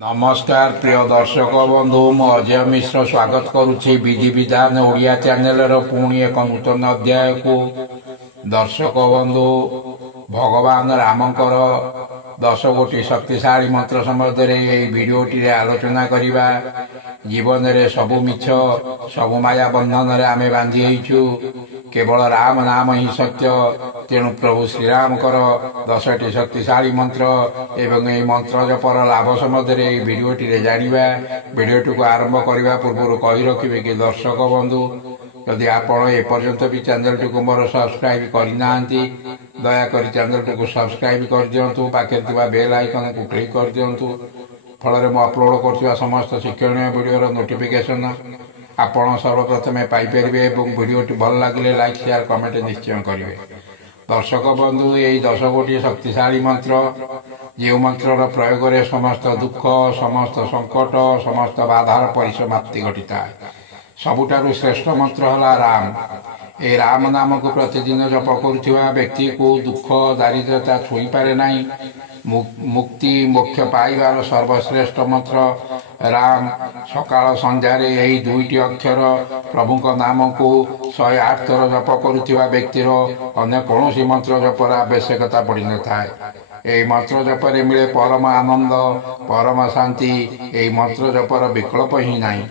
नमस्कार प्रिय दर्शक बंधु मु अजय मिश्र स्वागत करुच्ची विधि विधान ओडिया चैनल पुणी एक नूतन अध्याय को। दर्शक बंधु भगवान रामकर 10 गोटी शक्तिशाली मंत्र संबंधी भिडटी आलोचना करवा। जीवन में सबु मिछ सबु माया बंधन रे आमे बांधी होइछु, केवल राम नाम ही सत्य। तेणु प्रभु श्रीराम 10टी शक्तिशाली मंत्र एवं यह मंत्र जपर लाभ संबंधी भिडटी जाना। भिडटी को आरंभ करने पूर्व कही रखिए कि दर्शक बंधु यदि आपण एपर्यंत भी चैनल टी को मोर सब्सक्राइब करना दयाकोरी चैनल टी को सब्सक्राइब कर दिंतु। पाखे बेल आइकन को क्लिक कर दिंतु। फल मु अपलोड कर समस्त शिक्षणीय वीडियो नोटिफिकेशन आपण सर्वप्रथमे पाइपर। भिडटी भल लगे लाइक शेयर कमेंट निश्चय करेंगे। दर्शक बंधु यही 10 गोटी शक्तिशाली मंत्र जो मंत्र प्रयोग में समस्त दुख समस्त संकट समस्त बाधार परिसमाप्ति घटिता। सबुठारु श्रेष्ठ मंत्र है राम। ए राम नाम को प्रतिदिन जप करुवा व्यक्ति को दुख दारिद्रता छुई पारे नहीं। मुक्ति मोक्ष पाइबार सर्वश्रेष्ठ मंत्र राम। सकाल संध्यार यही 2टी अक्षर प्रभु नाम को 108 थर जप करुवा व्यक्तिर अन्य कौन मंत्र जपर आवश्यकता पड़ न था। यही मंत्र जपर मिले परम आनंद परम शांति। यही मंत्र जपर विकल्प ही नहीं।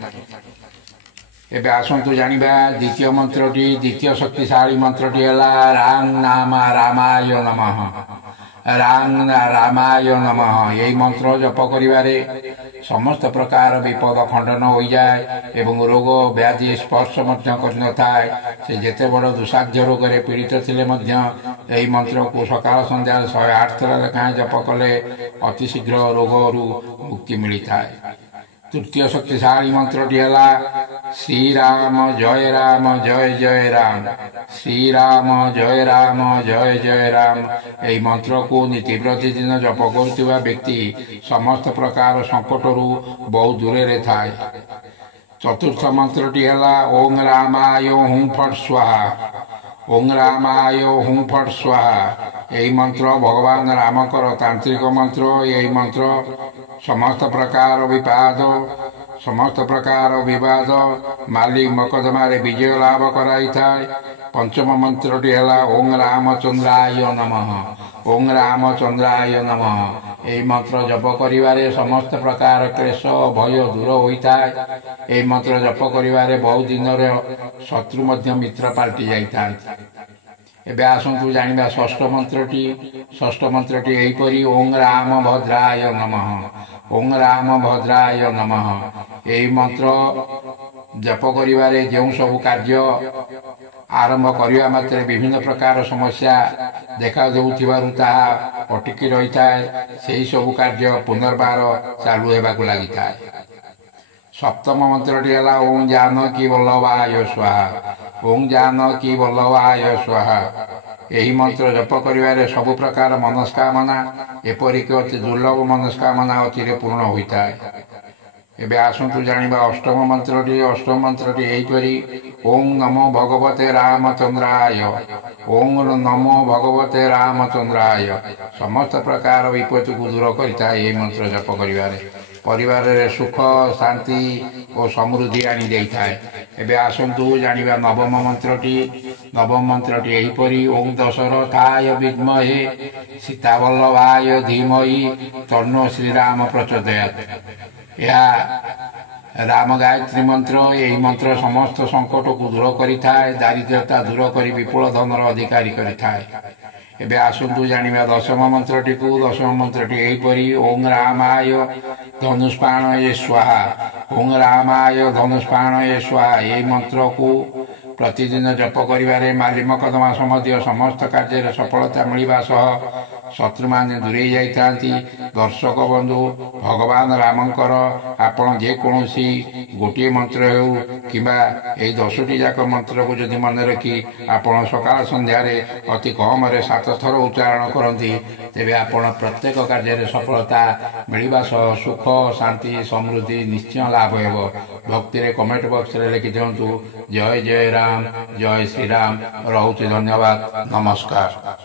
एबे आसंतु जानिबा द्वितीय मंत्रटी द्वितीय शक्तिशाली मंत्रटी है राम नाम रामाय नमः। राम रामाय नमः यही मंत्र जप करिवारे समस्त प्रकार विपद खंडन हो जाए एवं रोग व्याधि स्पर्श मध्य कर न थाए। से जेते बड़ दुसाध्य रोग रे पीड़ित थिले मध्य यही मंत्र को सकाल संध्या 108 थर लेखा जप कले अति शीघ्र रोगरू मुक्ति मिली थाए। तृतीय शक्तिशाली मंत्रटी है श्रीराम जय राम जय जय राम। श्रीराम जय राम जय जय राम यही मंत्र को नीति प्रतिदिन जप करुवा व्यक्ति समस्त प्रकार संकटरू बहुत दूर थाए। चतुर्थ मंत्रटी है ओं रामाय हुं फट स्वाहा। ओं रामाय हुं फट स्वाहा यही मंत्र भगवान रामकर तांत्रिक मंत्र। यही मंत्र समस्त प्रकार विवाद समस्त प्रकार विवाद मालिक मकदमा विजय लाभ कराई थाए। पंचम मंत्रटी है ओं रामचंद्राय नमः। ओं रामचंद्राय नमः यही मंत्र जप करिवारे समस्त प्रकार क्लेश भय दूर होता है। यही मंत्र जप करिवारे बहुत दिन शत्रु मध्य मित्र पाल्टी जाइथा। एबे आसंतु जानिबा षष्ठ मंत्रटी एहीपरि ओं राम भद्राय नमः। ओं राम भद्राय नमः यही मंत्र जप करिवारे जो सब कार्य आरंभ करने मात्र विभिन्न प्रकार समस्या देखा जाऊथिबारु ताहा अटकी रही थाए। से सब कार्य पुनर्बार चालू हेबाकु लागि थाए। सप्तम मंत्रटी है ओं जानकी वल्लभाय स्वाहा। ओं जानकी वल्लभाय स्वाहा यही मंत्र जप करिवारे सब प्रकार मनस्कामना एपरिक अति दुर्लभ मनस्कामना अति पूर्ण होता है। एबे आसंतु जानिबा अष्टम मंत्रटी एहीपरि ओं नमो भगवते रामचंद्राय। ओं नमो भगवते रामचंद्राय समस्त प्रकार विपत्ति को दूर करता है। यही मंत्र जप करिवारे परिवार रे सुख शांति और समृद्धि आनी देई थाए। एबे आसंतु जानिबा नवम मंत्रटी एहीपरि ओं दशरथाय विद्महे सीतावल्लभाय धीमहि तन्नो श्रीराम प्रचोदयात् यह राम गायत्री मंत्र। यही मंत्र समस्त संकट को दूर करिथाए दारिद्रता दूर करी विपुल धनर अधिकारी करिथाए। एबे आसंतु जानिबा दशम मंत्रटी एहीपरि ओं रामाय धनुष्पाणये स्वाहा। ओं रामाय धनुष्पाणये स्वाहा यही मंत्र को प्रतिदिन जप करिवारे माली मकदमा संबंधी समस्त कार्य सफलता मिलवा सह शत्रु माने दूरे जाइथांती। दर्शक बंधु भगवान रामकर आपण जेकोसी गोटे मंत्र हो किंबा यही 10टी जाक मंत्र को जदि मन रखी आपण सकाल संध्यार अति कम 7 थर उच्चारण करती तेबे आपण प्रत्येक कार्य सफलता मिलवा सह सुख शांति समृद्धि निश्चय लाभ हेब। भक्ति रे कमेंट बॉक्स रे लिखि दियंतु जय जय राम जय श्री राम। रहुछि धन्यवाद नमस्कार।